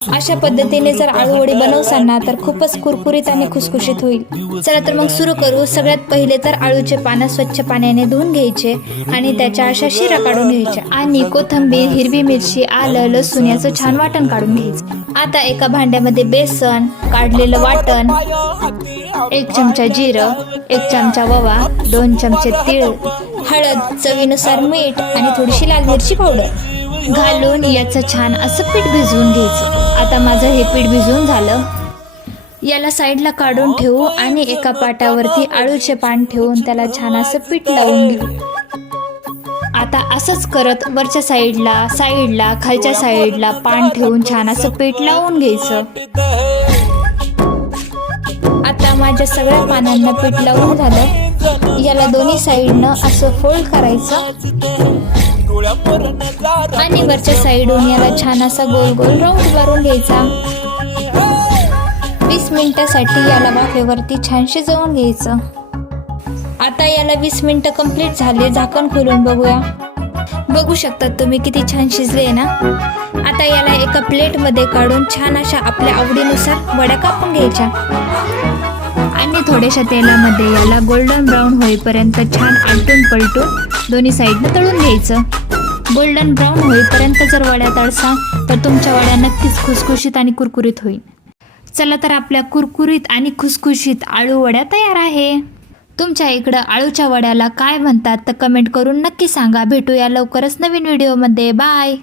अशा पद्धतीने जर आळू वडी बनवसाल तर खूपच कुरकुरीत आणि खुसखुशीत होईल। चला तर मग सुरू करू। सगळ्यात पहिले तर आळूचे पानं स्वच्छ पाण्याने धुवून घ्यायचे आणि त्याच्या अशा शिरा काढून घ्यायच्या आणि कोथिंबीर, हिरवी मिरची, आलं, लसूण याचं छान वाटण काढून घ्यायचं। आता एका भांड्यामध्ये बेसन, काढलेलं वाटण, 1 चमचा जिरं, 1 चमचा ओवा, 2 चमचे तीळ, हळद, चवीनुसार मीठ आणि थोडीशी लाल मिरची पावडर घालून याचं छान असं पीठ भिजवून घ्यायचं। आता माझं हे पीठ भिजवून झालं, याला साईडला काढून ठेवू आणि एका पाटावरती आळूचे पान ठेवून त्याला छान असं पीठ लावून घेऊ। आता असंच करत वरच्या साईडला खालच्या साईडला पान ठेवून छान असं पीठ लावून घ्यायचं। आता माझ्या सगळ्या पानांना पीठ लावून झालं, याला दोन्ही साईडनं असं फोल्ड करायचं आणि वरच्या साईडून याला छान असा गोल गोल राऊंड मारून घ्यायचा। 20 मिनिटासाठी याला वाफेवरती छान शिजवून घ्यायचं। आता याला 20 मिनिटं कंप्लीट झाले, झाकण खोलून बघूया। बघू शकतात तुम्ही किती छान शिजले ना। आता याला एका प्लेटमध्ये काढून छान अशा आपल्या आवडीनुसार वड्या कापून घ्यायच्या आणि थोड्याशा तेलामध्ये याला गोल्डन ब्राऊन होईपर्यंत छान आलटून पलटून दोन्ही साईडनं तळून घ्यायचं। गोल्डन ब्राऊन होईपर्यंत जर वड्या तळसा तर तुमच्या वड्या नक्कीच खुसखुशीत आणि कुरकुरीत होईल। चला तर आपल्या कुरकुरीत आणि खुसखुशीत आळू वड्या तयार आहे। तुमच्या इकडं आळूच्या वड्याला काय म्हणतात तर कमेंट करून नक्की सांगा। भेटूया लवकरच नवीन व्हिडिओमध्ये। बाय।